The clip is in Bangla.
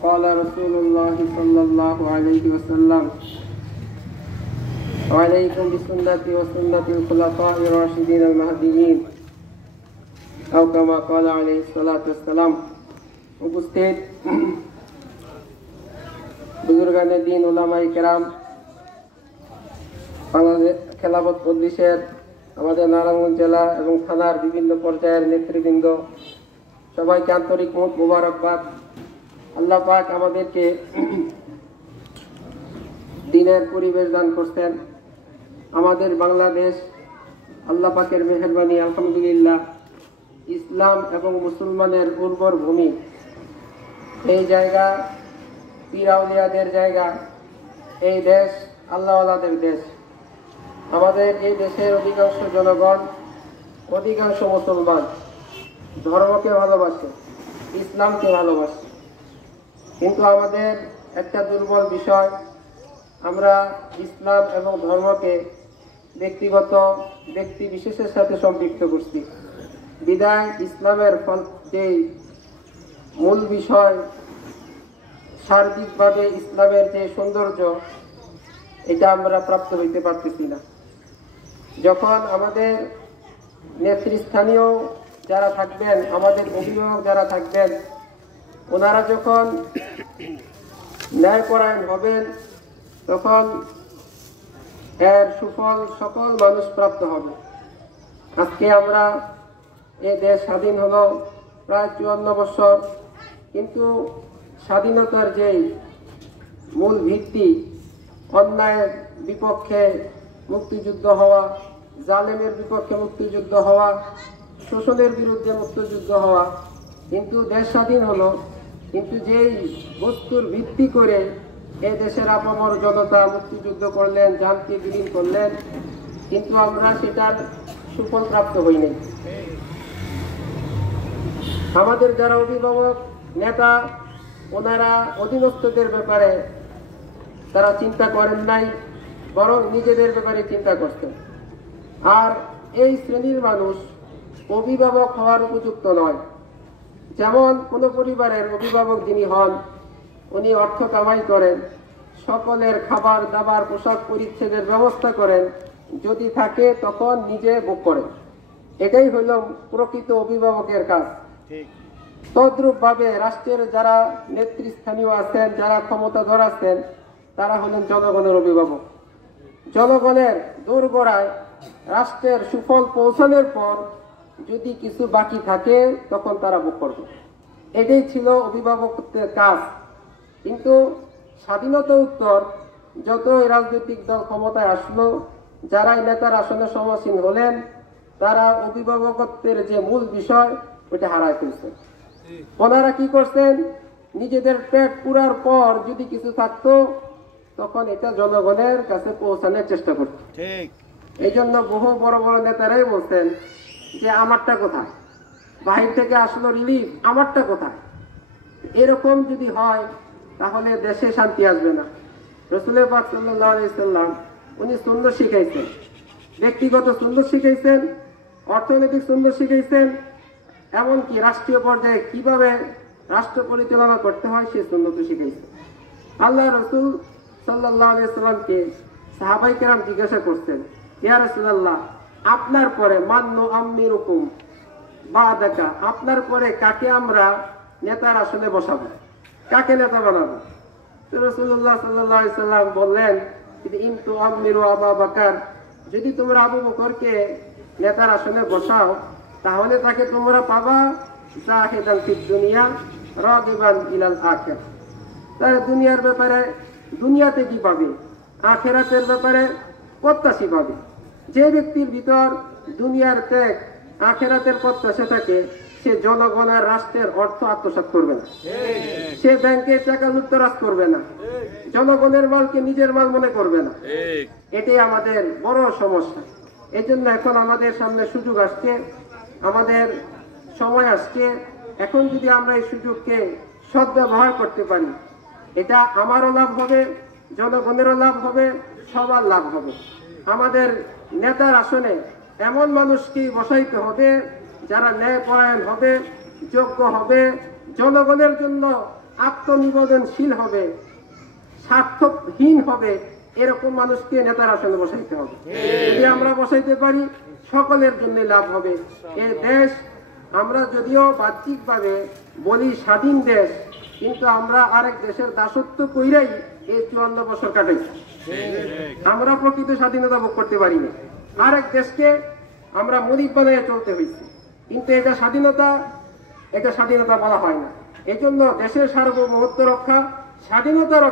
قال رسول الله صلى الله عليه وسلم وعليكم بسنتي وسنة الخلفاء الراشدين المهديين أو كما قال عليه الصلاة والسلام। উপস্থিত বুজুর্গানে দিন উলামায়ে কেরাম, বাংলাদেশ খেলাফত মজলিসের আমাদের নারায়ণগঞ্জ জেলা এবং থানার বিভিন্ন পর্যায়ের নেতৃবৃন্দ, সবাইকে আন্তরিক মোবারকবাদ। আল্লাহ পাক আমাদেরকে দিনের পরিবেশ দান করছেন। আমাদের বাংলাদেশ আল্লাহ পাকের মেহেরবানি, আলহামদুলিল্লাহ, ইসলাম এবং মুসলমানের উর্বর ভূমি। এই জায়গা পীর আউলিয়াদের জায়গা, এই দেশ আল্লাহওয়ালাদের দেশ। আমাদের এই দেশের অধিকাংশ জনগণ, অধিকাংশ মুসলমান ধর্মকে ভালোবাসে, ইসলামকে ভালোবাসে। কিন্তু আমাদের একটা দুর্বল বিষয়, আমরা ইসলাম এবং ধর্মকে ব্যক্তি বিশেষের সাথে সম্পৃক্ত করছি। বিদায় ইসলামের যে মূল বিষয়, সার্বিকভাবে ইসলামের যে সৌন্দর্য, এটা আমরা প্রাপ্ত হইতে পারতেছি না। যখন আমাদের নেতৃস্থানীয় যারা থাকবেন, আমাদের অভিভাবক যারা থাকবেন, ওনারা যখন ন্যায়পরায়ণ হবেন, তখন এর সুফল সকল মানুষ প্রাপ্ত হবে। আজকে আমরা এই দেশ স্বাধীন হলো প্রায় 54 বছর, কিন্তু স্বাধীনতার যেই মূল ভিত্তি, অন্যায়ের বিপক্ষে মুক্তিযুদ্ধ হওয়া, জালেমের বিপক্ষে মুক্তিযুদ্ধ হওয়া, শোষণের বিরুদ্ধে মুক্তিযুদ্ধ হওয়া, কিন্তু দেশ স্বাধীন হলো, কিন্তু যেই বস্তুর ভিত্তি করে এই দেশের আপামর জনতা মুক্তিযুদ্ধ করলেন, জানকে বিলীন করলেন, কিন্তু আমরা সেটার সুফল প্রাপ্ত হইনি। আমাদের যারা অভিভাবক, নেতা, ওনারা অধীনস্থদের ব্যাপারে তারা চিন্তা করেন নাই, বরং নিজেদের ব্যাপারে চিন্তা করতেন। আর এই শ্রেণীর মানুষ অভিভাবক হওয়ার উপযুক্ত নয়। যেমন কোনো পরিবারের অভিভাবক যিনি হন, উনি অর্থ কামাই করেন, সকলের খাবার দাবার পোশাক পরিচ্ছদের ব্যবস্থা করেন, যদি থাকে তখন নিজে ভোগ করেন। এটাই হইল প্রকৃত অভিভাবকের কাজ। তদ্রূপ ভাবে রাষ্ট্রের যারা নেতৃস্থানীয় আছেন, যারা ক্ষমতাধর আছেন, তারা হলেন জনগণের অভিভাবক। জনগণের দোরগোড়ায় রাষ্ট্রের সুফল পৌঁছানোর পর যদি কিছু বাকি থাকে, তখন তারা ভোগ করবে। এটাই ছিল অভিভাবকত্বের কাজ। কিন্তু স্বাধীনতা উত্তর যতই রাজনৈতিক দল ক্ষমতায় আসলো, যারাই নেতার আসনে সমাসীন হলেন, তারা অভিভাবকত্বের যে মূল বিষয়, ওইটা হারায় ফেলছে। ওনারা কি করছেন, নিজেদের পেট পুরার পর যদি কিছু থাকতো, তখন এটা জনগণের কাছে পৌঁছানোর চেষ্টা করত। এই জন্য বহু বড় বড় নেতারাই বলছেন যে আমারটা কোথায়, বাহির থেকে আসলো রিলিফ, আমারটা কোথায়। এরকম যদি হয় তাহলে দেশে শান্তি আসবে না। রাসূল পাক সাল্লাল্লাহু আলাইহি সাল্লাম উনি সুন্দর শিখাইছেন, ব্যক্তিগত সুন্দর শিখাইছেন, অর্থনৈতিক সুন্দর শিখাইছেন, এমনকি রাষ্ট্রীয় পর্যায়ে কিভাবে রাষ্ট্র পরিচালনা করতে হয় সে সুন্নত শিখাইছেন। আল্লাহ রাসূল সাল্লাল্লাহু আলাইহি সাল্লামকে সাহাবায়ে কেরাম জিজ্ঞাসা করছেন, ইয়া রাসূলুল্লাহ, আপনার পরে মান্নু আমিরুকুম বাদাকা, আপনার পরে কাকে আমরা নেতার আসনে বসাবো, কাকে নেতা বানাবো? তো রাসূলুল্লাহ সাল্লাল্লাহু আলাইহি সাল্লাম বললেন, ইনতু আমিরু আবু বকর, যদি তোমরা আবু বকরকে নেতার আসনে বসাও, তাহলে তাকে তোমরা পাবা জাহিদান ফিদ দুনিয়া রাগিবান ইলাল আখিরাহ। তার দুনিয়ার ব্যাপারে দুনিয়াতে কি পাবে, আখিরাতের ব্যাপারে প্রত্যাশী পাবে। যে ব্যক্তির ভিতর দুনিয়ার ত্যাগ, আখিরাতের প্রত্যাশা থাকে, সে জনগণের রাষ্ট্রের অর্থ আত্মসাৎ করবে না, সে ব্যাংকের টাকা লুটতরাজ করবে না, জনগণের মালকে নিজের মাল মনে করবে না। এটাই আমাদের বড় সমস্যা। এই জন্য এখন আমাদের সামনে সুযোগ আসছে, আমাদের সময় আসছে। এখন যদি আমরা এই সুযোগকে সদ্ব্যবহার করতে পারি, এটা আমারও লাভ হবে, জনগণেরও লাভ হবে, সবার লাভ হবে। আমাদের নেতার আসনে এমন মানুষকে বসাইতে হবে যারা ন্যায়পরায়ণ হবে, যোগ্য হবে, জনগণের জন্য আত্মনিবেদনশীল হবে, স্বার্থহীন হবে, এরকম মানুষকে নেতার আসনে বসাইতে হবে। যদি আমরা বসাইতে পারি সকলের জন্য লাভ হবে। এই দেশ আমরা যদিও বাহ্যিকভাবে বলি স্বাধীন দেশ, কিন্তু আমরা আরেক দেশের দাসত্ব কইরাই এই 54 বছর কাটাইছি। আমরা প্রকৃত স্বাধীনতা ভোগ করতে পারিনি, আরেক দেশকে আমরা মুরিদ বানিয়ে চলতে হয়েছে। কিন্তু এটা স্বাধীনতা বলা হয় না। এই জন্য দেশের সার্বভৌমত্ব রক্ষা, স্বাধীনতা রক্ষা